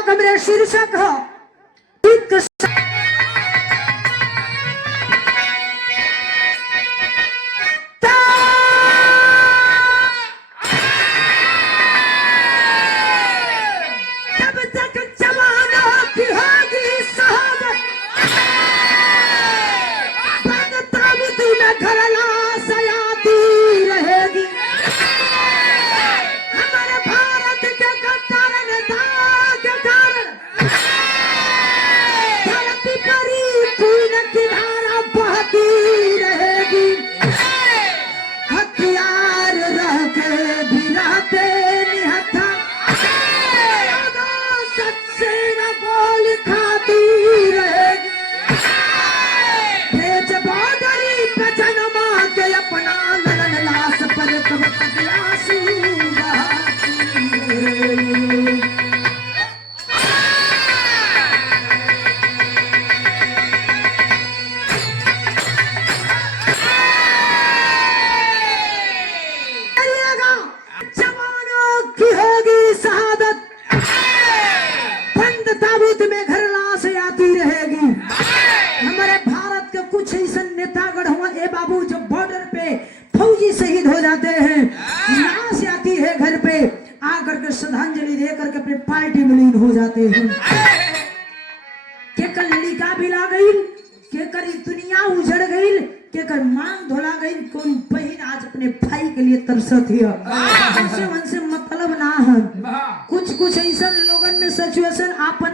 कथा का मेरा शीर्षक है श्रद्धांजलि देकर के अपने पार्टी में लीन हो जाते हैं। केकर लड़का भी ला गई, केकर दुनिया उजड़ गई, केकर मांग धोला गई, कोई बहन आज अपने भाई के लिए तरसत है। हमसे मतलब ना है। कुछ ऐसा लोगन में सिचुएशन आपन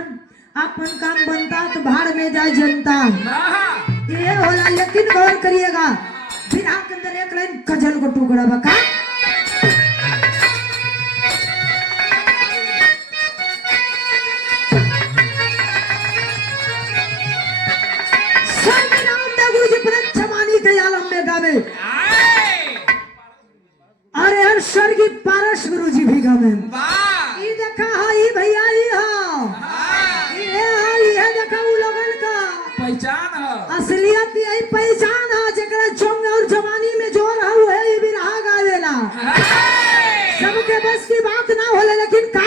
काम बनता तो भाड़ में जाए जनता ये होला। लेकिन गौर करिएगा फिर आपके अंदर एक लाइन गजल को टुकड़ा बका में अरे हर स्वर्गीय पारस गुरु जी भी गावे ये देखा हाई भैया ये देखा उ लोगन का पहचान है, असलियत यही पहचान है। जकरा जोंग और जवानी में जोर है ये भी रहा गावेला। सबके बस की बात ना होले लेकिन का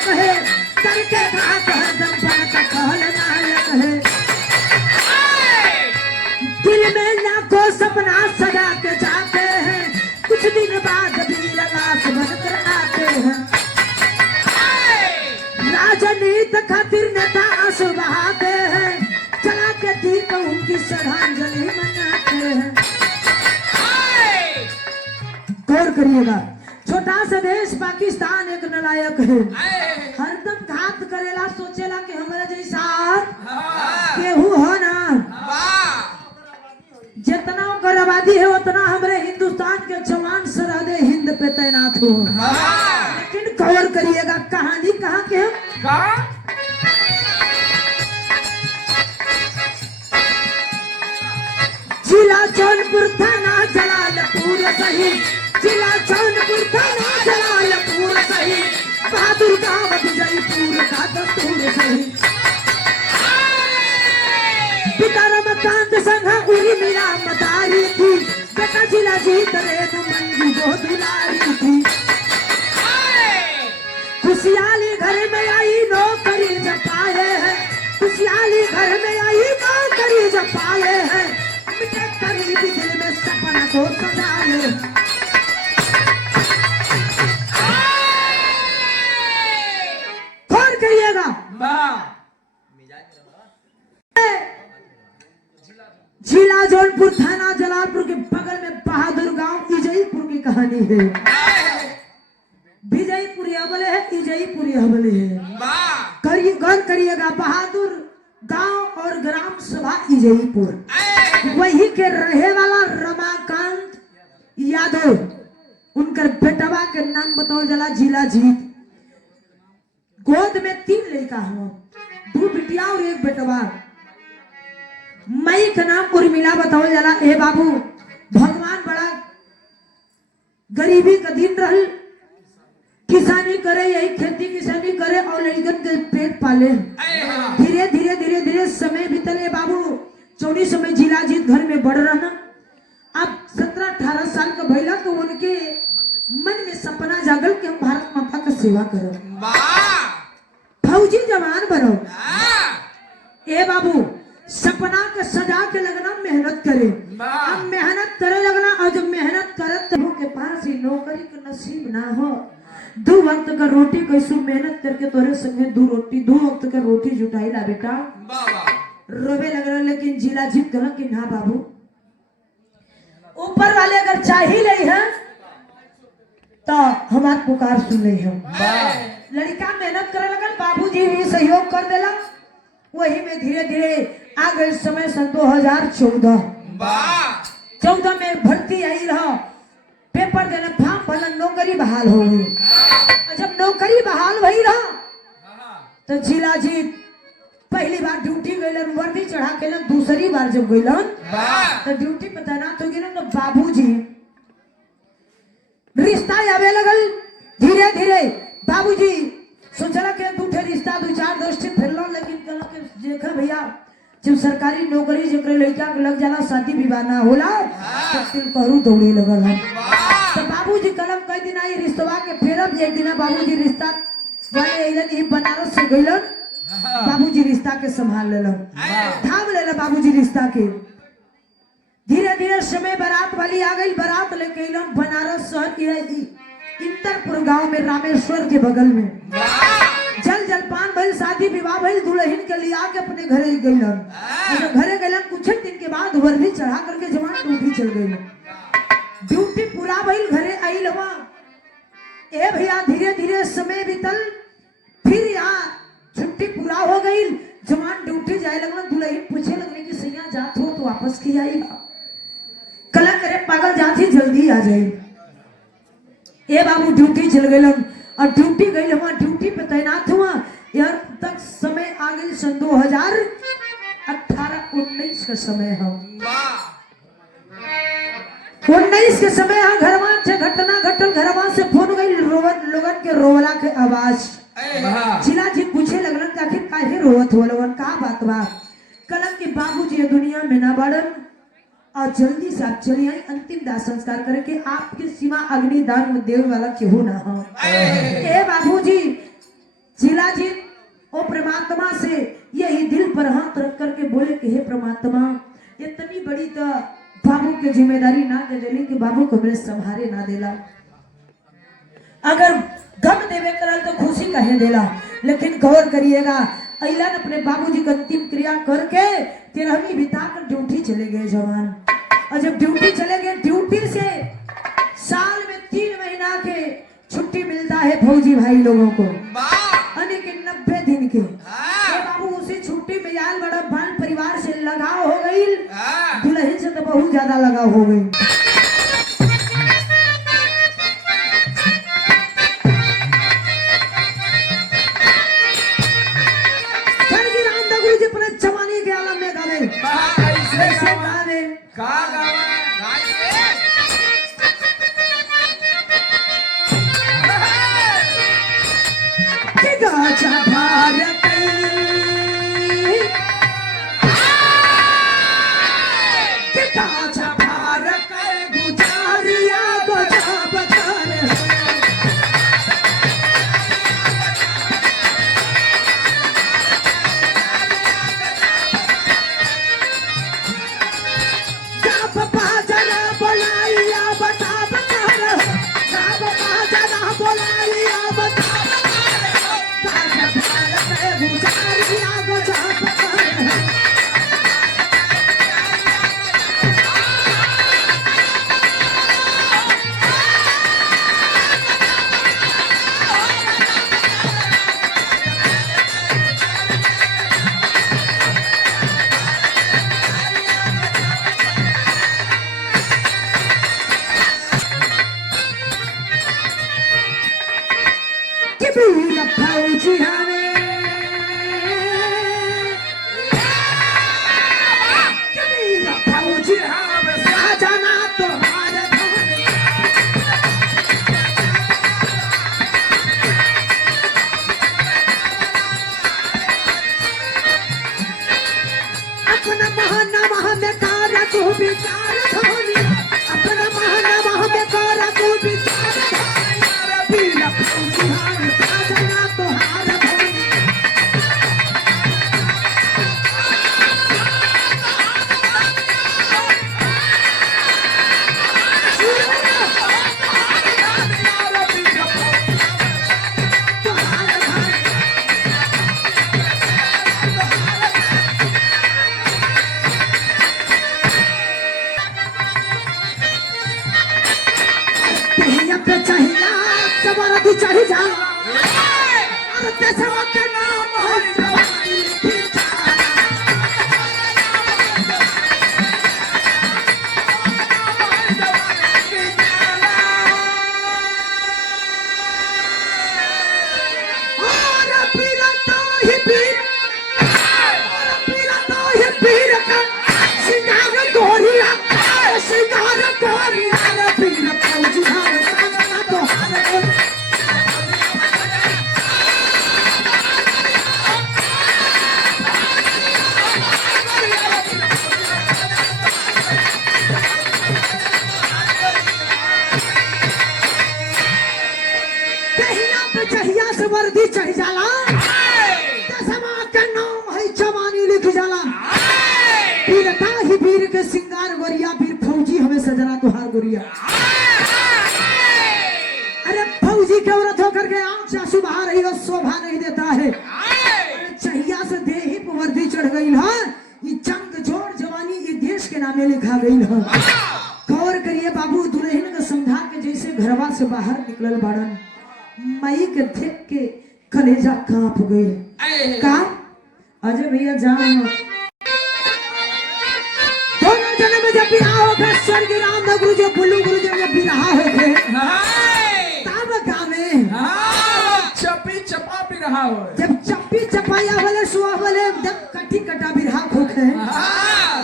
नायक है, करके घात हरदम बनता कहल नायक है। दिल में लाखों सपना सजा के जाते हैं, कुछ दिन बाद भी लाश बनकर आते हैं। राजनीति खातिर नेता आंसू बहाते हैं, चला के दीप उनकी श्रद्धांजलि मनाते हैं। गौर करिएगा, छोटा सा देश पाकिस्तान एक नालायक है, हरदम घात करेला, सोचेला कि हमारे जैसा केहू हो ना। जितना ओकर आबादी है उतना हमारे हिंदुस्तान के जवान सरहदे हिंद पे तैनात हो। लेकिन गौर करिएगा, कहानी कहाँ के है? जिला जौनपुर थाना जलालपुर सही, जिला जौनपुर थाना जलालपुर सही, बहादुर गांव विजयपुर का दस्तूर सही। पिता रमकांत संघ उरी मीरा मदारी थी, बेटा जिला जीत रेत मंजू को दुलारी थी। खुशहाली घर में आई नौकरी जब पाए हैं, खुशहाली घर में आई नौकरी जब पाए हैं, मिटे करीबी दिल में सपना को सजाए। कौन कहिएगा? जिला जौनपुर थाना जलालपुर के बगल में बहादुर गांव विजयपुर की कहानी है। विजयपुरी हवले है, विजयपुरी हवले है। गौर करिएगा, बहादुर गांव और ग्राम सभा विजयपुर, वही के रहे वाला रमाकांत यादव, उनकर बेटवा के नाम बताओ जला जिला जीत। गोद में 3 लड़का हो, 2 बिटिया और 1 बेटवा। मई का नाम उर्मिला बताओ जला। ए बाबू, भगवान बड़ा गरीबी का दिन रहल, किसानी करे, यही खेती किसानी करे और लड़कन के पेट पाले। धीरे धीरे धीरे धीरे समय बीतले बाबू, 24 में जिला जीत घर में बढ़ रहना। अब 17-18 साल का भैला तो उनके मन में सपना जागल कि हम भारत माता का सेवा करो, फौजी जवान बनो। ए बाबू, सपना के सजा के लगना, मेहनत करे। अब मेहनत करे लगना, और जब मेहनत करत के पास ही नौकरी का नसीब ना हो, 2 वक्त का रोटी कैसे मेहनत करके तोरे संगे 2 वक्त का रोटी जुटाई ला बेटा। रोवे लग रहा, लेकिन जिला जीत गला कि ना बाबू, ऊपर वाले अगर चाही ले है तो हमार पुकार सुन ले है। लड़का मेहनत करे लगल, बाबूजी भी सहयोग कर देला। वही में धीरे धीरे आ गए समय सन 2014 में भर्ती आई रहा, पेपर देने फॉर्म भरना, नौकरी बहाल हो गई। जब नौकरी बहाल भई रहा तो जिला जीत पहली बार ड्यूटी गईलन, वर्दी चढ़ा के लन। दूसरी बार जब गईलन तो ड्यूटी पे तैनात हो गए तो बाबूजी रिश्ता आवे लगल। धीरे धीरे बाबूजी सोचला के 2 रिश्ता 2-4 दोस्ती फिरलो, लेकिन कहला के देखा भैया, जब सरकारी नौकरी जकरे लड़का के लग जाला, शादी विवाह ना होला तो तिल करू दौड़े लगल हम। तो बाबूजी कलम कई दिन आई रिश्तवा के फेरब। एक दिन बाबूजी रिश्ता वाले अइलन, ही बनारस से गइलन, बाबूजी रिश्ता के संभाल लेलन, थाम लेला बाबूजी रिश्ता के। धीरे धीरे समय बारात वाली आ गई, बारात लेके अइलन बनारस शहर के इंदरपुर गांव में, रामेश्वर के बगल में। जल जलपान भइल, शादी विवाह भइल, दुल्हन के लिए आके अपने घरे गइलन। घरे गइलन, कुछ दिन के बाद वर्दी चढ़ा करके जवान ड्यूटी चल गइलन। ड्यूटी पूरा भइल, घरे आइल हवा। ए भैया, धीरे धीरे समय बीतल, फिर यहाँ छुट्टी पूरा हो गई, जवान ड्यूटी जाए लगल। दुल्हन पूछे लगने की सैया जात हो तो वापस की आई, कला करे पागल जाती जल्दी आ जाए। ए बाबू ड्यूटी चल गइलन और ड्यूटी गई हुआ, ड्यूटी पे तैनात हुआ। यार तक समय आ गई सन 2018-19 का समय है। 19 के समय घरवा से घटना घटल, घरवा से फोन गई, लोगन के रोवला के आवाज। जिला जी पूछे लगलन कि आखिर काहे रोवत हो लोगन, का बात बा? कलम के बाबूजी दुनिया में ना बढ़न और जल्दी से आप चलिए अंतिम दाह संस्कार करे कि आपके सिवा अग्नि दान में देव वाला केहू ना हो। ए बाबूजी ओ परमात्मा से यही दिल पर हाथ रख करके बोले कि हे परमात्मा, इतनी बड़ी तो बाबू की जिम्मेदारी ना दे देली कि बाबू को मेरे संभारे ना देला। अगर गम देवे करल तो खुशी कहे देला, लेकिन गौर करिएगा अइलन अपने बाबूजी का अंतिम क्रिया करके 13वीं बिताकर ड्यूटी चले गए जवान। और जब ड्यूटी चले गए, ड्यूटी से साल में 3 महीना के छुट्टी मिलता है फौजी भाई लोगों को, यानी कि 90 दिन के। तो बाबू उसी छुट्टी में यार बड़ा बाल परिवार से लगाव हो गई, दुल्हन से तो बहुत ज्यादा लगाव हो गई। जवानी के आलम में गावे ऐसे गावे का गावे कि गाजा भारत कि गाजा भारत गुजारिया गजा बजार चढ़ी जा के नाम वर्दी चढ़ जाला दसमा के नाम है जवानी लिख जाला वीरता ही वीर के सिंगार गोरिया वीर फौजी हमें सजना तुहार गोरिया। अरे फौजी के औरत होकर के आंख से आंसू बहा रही हो, शोभा नहीं देता है। अरे चहिया से देही पर वर्दी चढ़ गई है, ये जंग जोड़ जवानी ये देश के नामे लिखा गई है। गौर करिए बाबू, दुल्हन को समझा के जैसे घरवा से बाहर निकलल बाड़न, मई के देख के कलेजा कांप गई। का अजय भैया जान दोनों जने में जब बिरहा हो गए, स्वर्गीय राम गुरु जी बुल्लू गुरु जी जब बिरहा हो गए तब गावे चप्पी चपा बिरहा हो, जब चप्पी चपाया वाले सुहा वाले जब कटी कटा बिरहा हो गए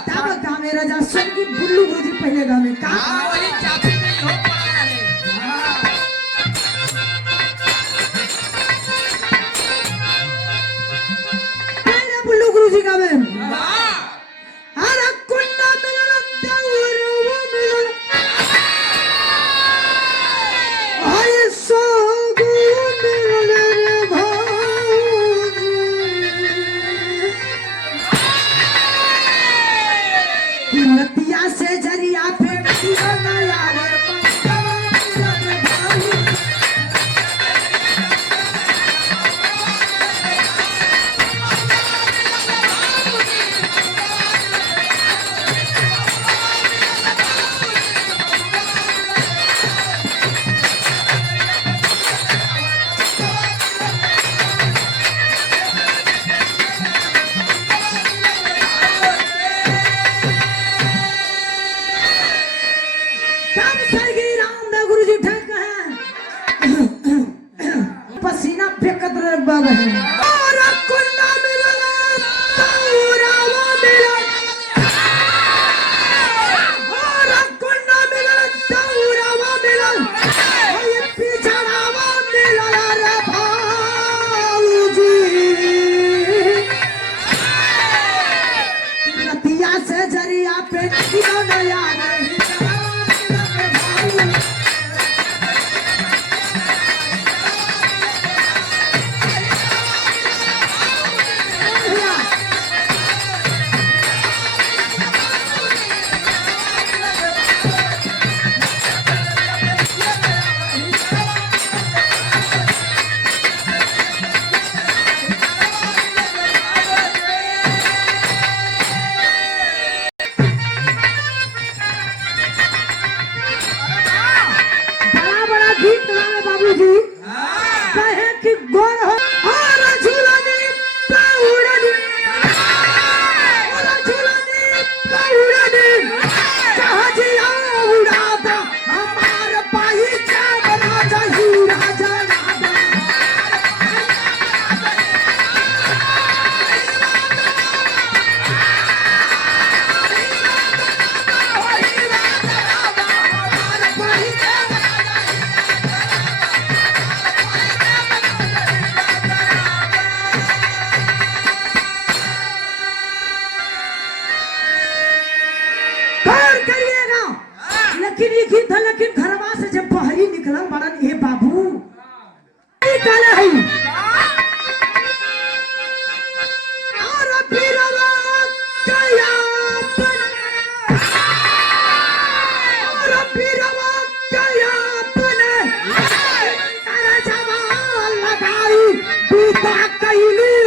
तब गावे राजा स्वर्गीय बुल्लू गुरु जी पहले गावे का वही चापी नहीं हो पड़ा है। बुल्लू गुरु जी गावे अरे कुंडा मिलन देवरू मिलन आए सोगु मिलन रे भाई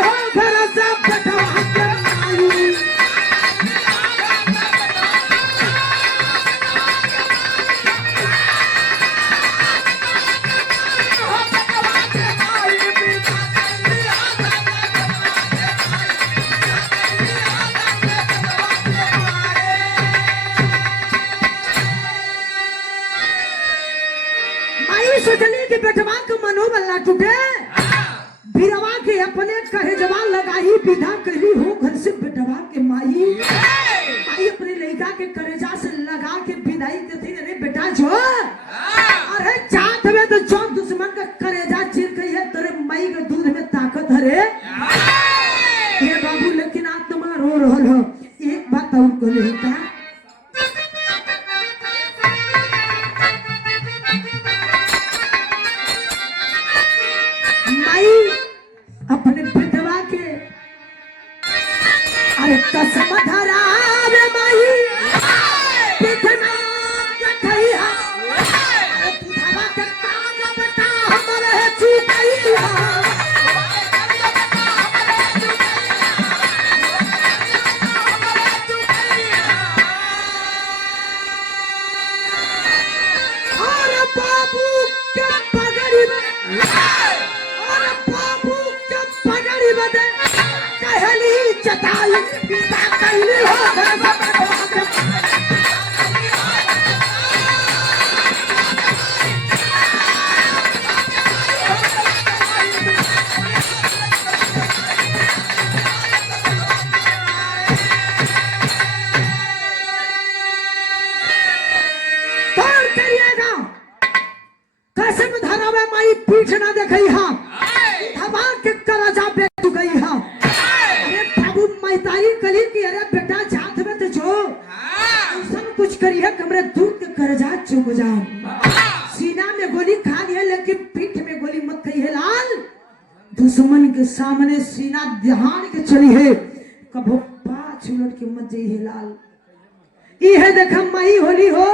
हो घर से बेटवा के माई माई सोचली कि बेटवा के मनोबल ना टूटे बिरवा के अपने कहे जवान लगाई विधा करी हो घर से बेटवा के माई अपने लड़का के करेजा से लगा के विदाई देती अरे बेटा जो अरे चाहत में तो जो दुश्मन का करेजा चीर गई है तेरे माई के दूध में ताकत है ये बाबू लेकिन आत्मा रो रहल हो एक बात और कहले का माई अपने बेटवा के अरे कसम धरावे माई पिछना के कहिया अरे बुढ़ावा के काम बता हमरे चुकैया अरे बाबू के पगड़ी में अरे बाबू के पगड़ी में कहली चटाई पिता कहली हो घर से बेटवा के कौन करिएगा कसम धरावे माई पीठ ना देखई हां धमा के करजा बेच गई हां अरे बाबू मैताई कली की अरे बेटा जात में तो जो सब कुछ करी है कमरे दूर के करजा चुक जा सीना में गोली खा लिया लेकिन पीठ में गोली मत खाई है लाल दुश्मन के सामने सीना दहाड़ के चली है कबो पांच उलट के मत जाई है लाल ई है देखा माई होली हो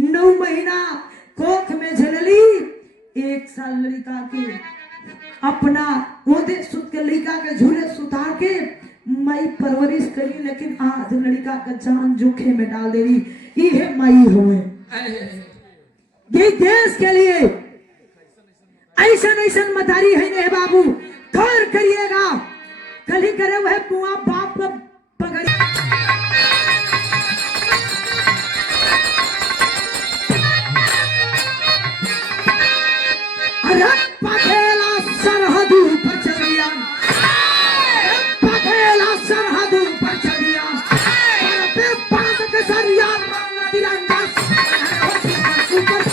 9 महीना कोख में झलली 1 साल लड़का के अपना ओदे सुत के लड़का के झूले सुतार के माई परवरिश करी लेकिन आज लड़का का जान जोखे में डाल दे रही ये है माई हुए ये देश के लिए ऐसा ऐसा मतारी है ने बाबू गौर करिएगा कल ही करे वह पुआ बाप को पकड़ी अरे पखेला सरहद पर चलिया पखेला सरहद पर चलिया पे पांच के सरिया तिरंगा सुपर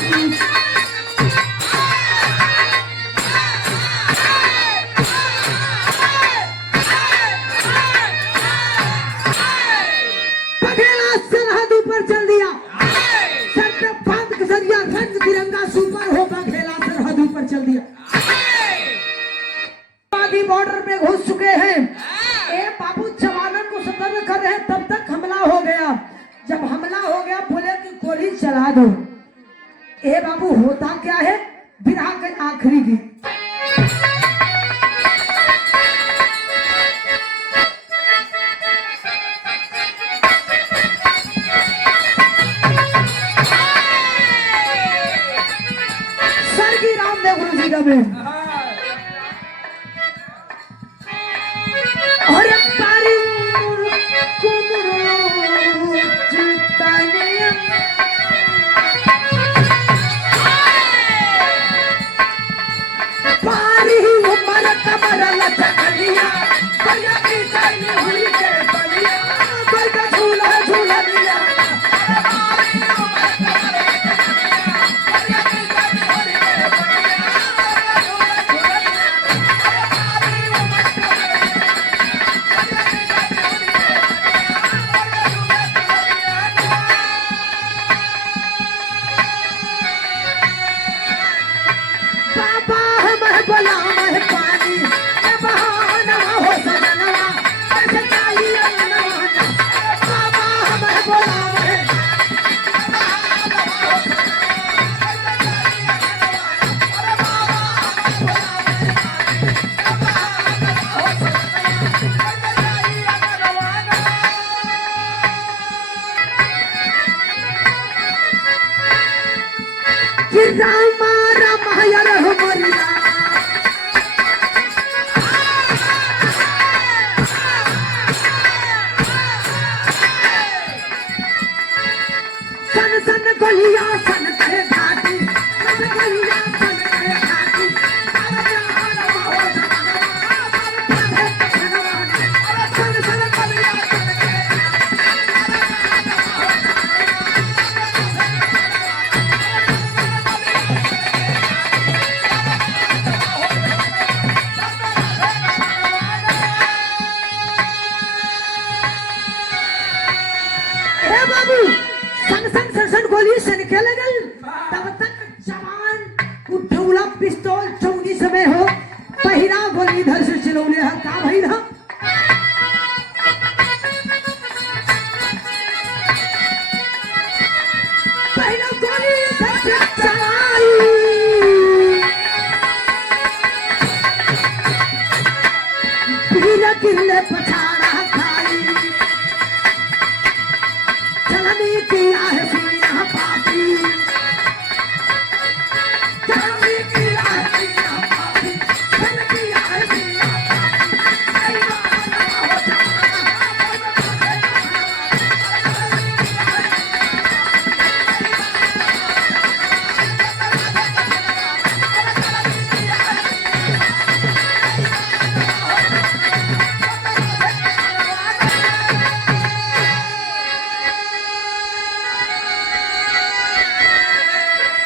पखेला सरहद पर चल दिया सर पे पांच के सरिया रंग तिरंगा सुपर हो पखेला सरहद पर चल दिया आदि बॉर्डर पे घुस चुके हैं ए बाबू जवानों को सतर्क कर रहे हैं तब तक हमला हो गया जब हमला हो गया बोले कि गोली चला दो ए बाबू होता क्या है बिरहा के आखिरी गीत सरगी रामदेव गुरु जी का बेन और पारी कुमरो चिताने पारी उमर कमर लचकलिया बलिया की जानी हुई के बलिया कोई का झूला झूला लिया पारी उमर कमर लचकलिया बलिया की जानी हुई के बलिया झूला झूला लिया पारी उमर देखे लगल तब तक जवान उठौला पिस्तौल चौनी समय हो पहिरा गोली इधर से चलौले है का भइल है पहिरा गोली इधर से चलाई पीला किले पछाड़ा खाई चलनी किया है सीना पापी चलनी किया है सीना पापी चल किया है सीना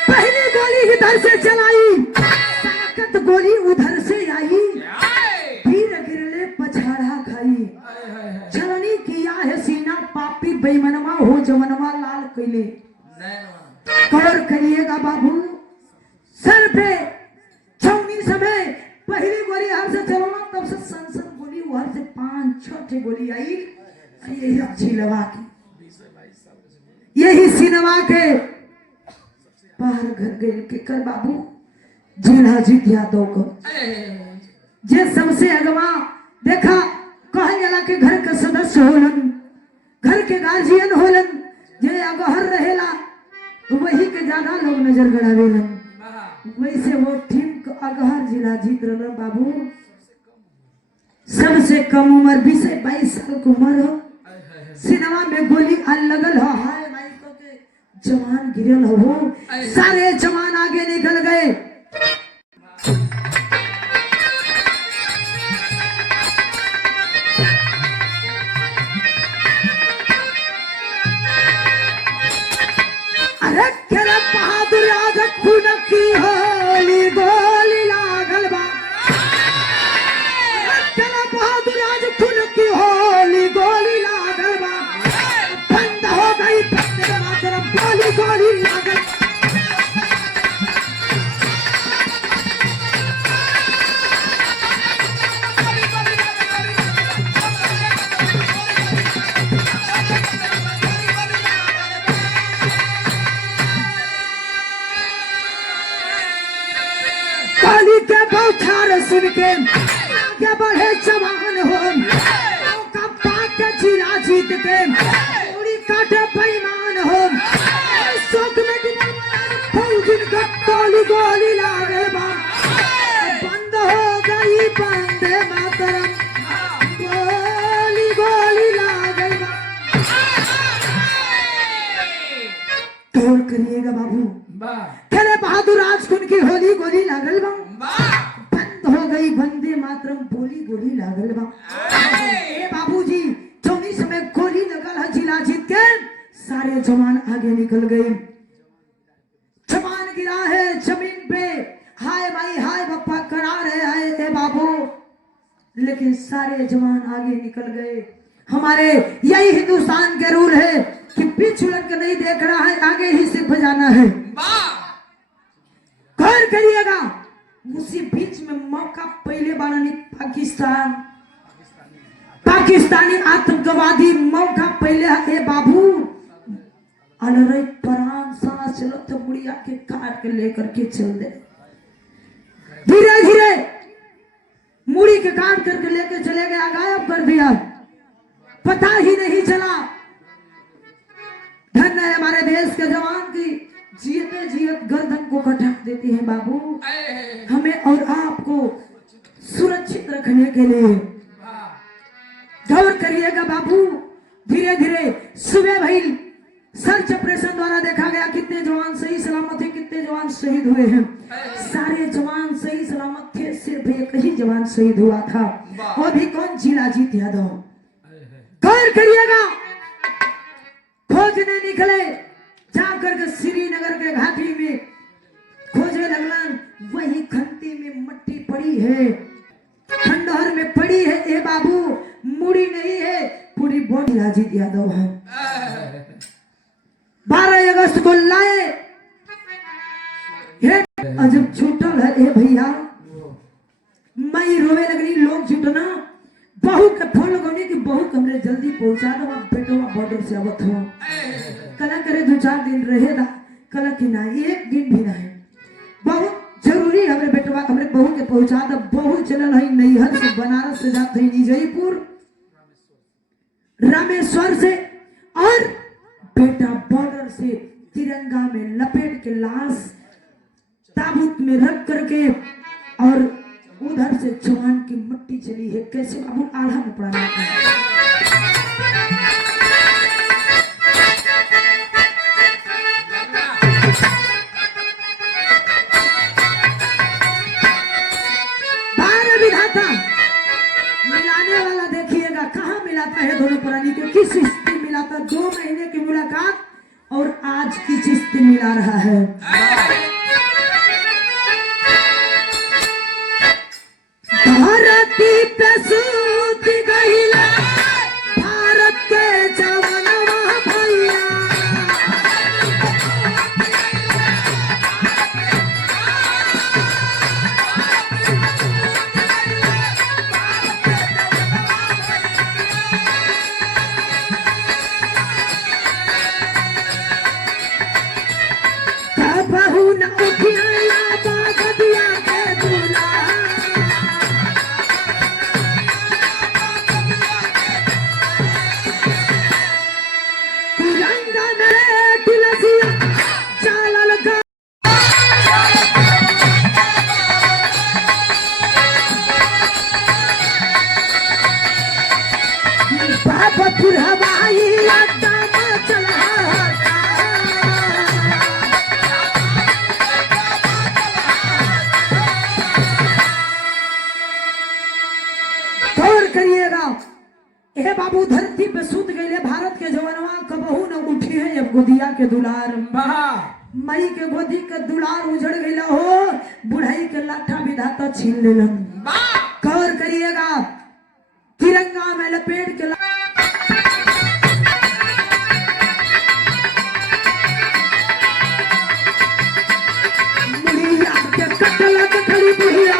पहली गोली इधर से चलाई ताकत गोली उधर से आई फिर गिरले पछाड़ा खाई चलनी किया है सीना पापी बेईमानवा हो जवनवा लाल कैले कौर करिएगा बाबू सर पे छौनी समय पहली गोली हर से चलाना तब से संसद गोली हर से 5-6 गोली आई यही झिलवा की यही सिनवा के बाहर घर गए के कर बाबू जिलाजीत यादव को जे सबसे अगवा देखा कहल जाला के घर के सदस्य होलन घर के गार्जियन होलन जे अगहर रहेला वही के ज्यादा लोग नजर गड़ावेलन वैसे वो ठीक अगहर जिलाजीत रहल बाबू सबसे कम उम्र 20-22 साल की उम्र हो सिनेमा में गोली लगल हो हाय भाई को के जवान गिरल हो सारे जवान आगे निकल गए अरे केरा बहादुर आज खून की होली गोली लागल बा केरा बहादुर आज खून की होली गोली लागल बा बंद हो गई बंदे मातरम गोली गोली लागल गोली के बौछार सुन के आगे बढ़े जवान हो मौका पाके जिला जीत के गोली काटे बेईमान हो शोक में गिरल फौजिन का गोली गोली लागल बा बंद हो गई बंदे मातरम गोली गोली लागल बा तोड़ करिएगा बाबू खेले बहादुर आज खून की होली गोली लागल बा बंद हो गई बंदे मातरम बोली गोली लागल बा ए बाबूजी चौनी समय गोली लगल है जिला जीत के सारे जवान आगे निकल गए जवान गिरा है जमीन पे हाय भाई हाय बप्पा करा रहे हाय ए बाबू लेकिन सारे जवान आगे निकल गए हमारे यही हिंदुस्तान के रूल है कि पीछे उलट के नहीं देख रहा है आगे ही सिर्फ जाना है गौर करिएगा उसी बीच में मौका पहले बार पाकिस्तानी आतंकवादी मौका पहले है बाबू अलरे प्राण सांस चलो तो बुढ़िया के काट के लेकर के चल दे धीरे धीरे मुड़ी के काट करके लेके चले गया गायब कर दिया पता ही नहीं चला धन है हमारे देश के जवान की जीते जीत गर्दन को कटा देती है बाबू हमें और आपको सुरक्षित रखने के लिए गौर करिएगा बाबू धीरे धीरे सुबह भाई सर्च ऑपरेशन द्वारा देखा गया कितने जवान सही सलामत थे कितने जवान शहीद हुए हैं सारे जवान सही सलामत थे सिर्फ एक ही जवान शहीद हुआ था वो भी कौन जिलाजीत यादव गौर करिएगा खोजने निकले जाकर के श्रीनगर के घाटी में खोजने लगलन वही खंती में मट्टी पड़ी है खंडहर में पड़ी है ए बाबू मुड़ी नहीं है पूरी बॉडी जिलाजीत यादव है 12 अगस्त रसगुल्लाए हे अजब छूटल है ए भैया। मई रोवे लगनी लोग जुटना बहू के फोन लगौनी कि बहू कमरे जल्दी पहुंचा दो बेटवा बॉर्डर से आवत हो। कला करे 2-4 दिन रहेगा कला कि ना एक दिन भी नहीं बहुत जरूरी हमरे बेटवा हमरे बहू के पहुंचा दो। बहू चलल है नैहर से बनारस से जात है निजयपुर रामेश्वर से और बेटा बॉर्डर से तिरंगा में लपेट के लाश ताबूत में रख करके और उधर से जवान की मिट्टी चली है। कैसे बाबू आढ़ा में पड़ा है। विधाता मिलाने वाला देखिएगा कहाँ मिलाता है दोनों प्राणी के। किस स्थिति मिलाता 2 महीने की मुलाकात और आज की स्थिति मिला रहा है। भारती प्रसूत गईला भारत के जवानवा भैया बहू न उठिया बागदिया के दूल्हा तिरंगा में तिलसिया चालल का बाबतपुर हवाई अड्डा में चला करिएगा। ए बाबू धरती पे सूत गए भारत के जवानवा कबहू न उठी है अब गोदिया के दुलार। मई के गोदी के दुलार उजड़ गईला हो बुढ़ाई के लाठा विधाता छीन लेलन। गौर करिएगा तिरंगा में लपेट के बुढ़िया के कटल के खड़ी बुढ़िया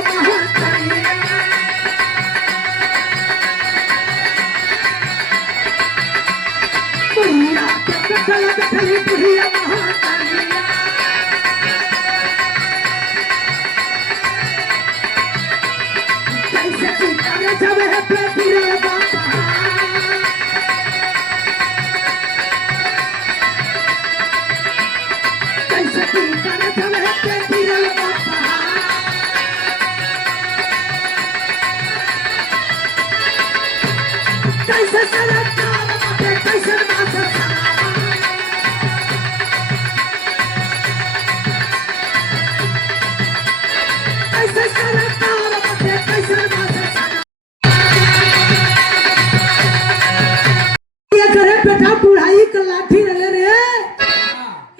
बुढ़ाई के लाठी रले रे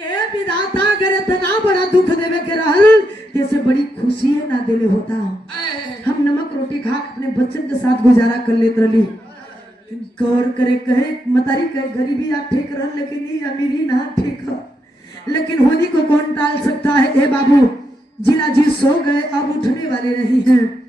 ए विधाता करे तना बड़ा दुख देवे के रहल जैसे बड़ी खुशी है ना दिले होता। हम नमक रोटी खा अपने बच्चन के साथ गुजारा कर लेत रही। गौर करे कहे मतारी कहे गरीबी आप ठीक रहल लेकिन ये अमीरी ना ठीक है। लेकिन होनी को कौन टाल सकता है। ए बाबू जिला जी सो गए अब उठने वाले नहीं हैं।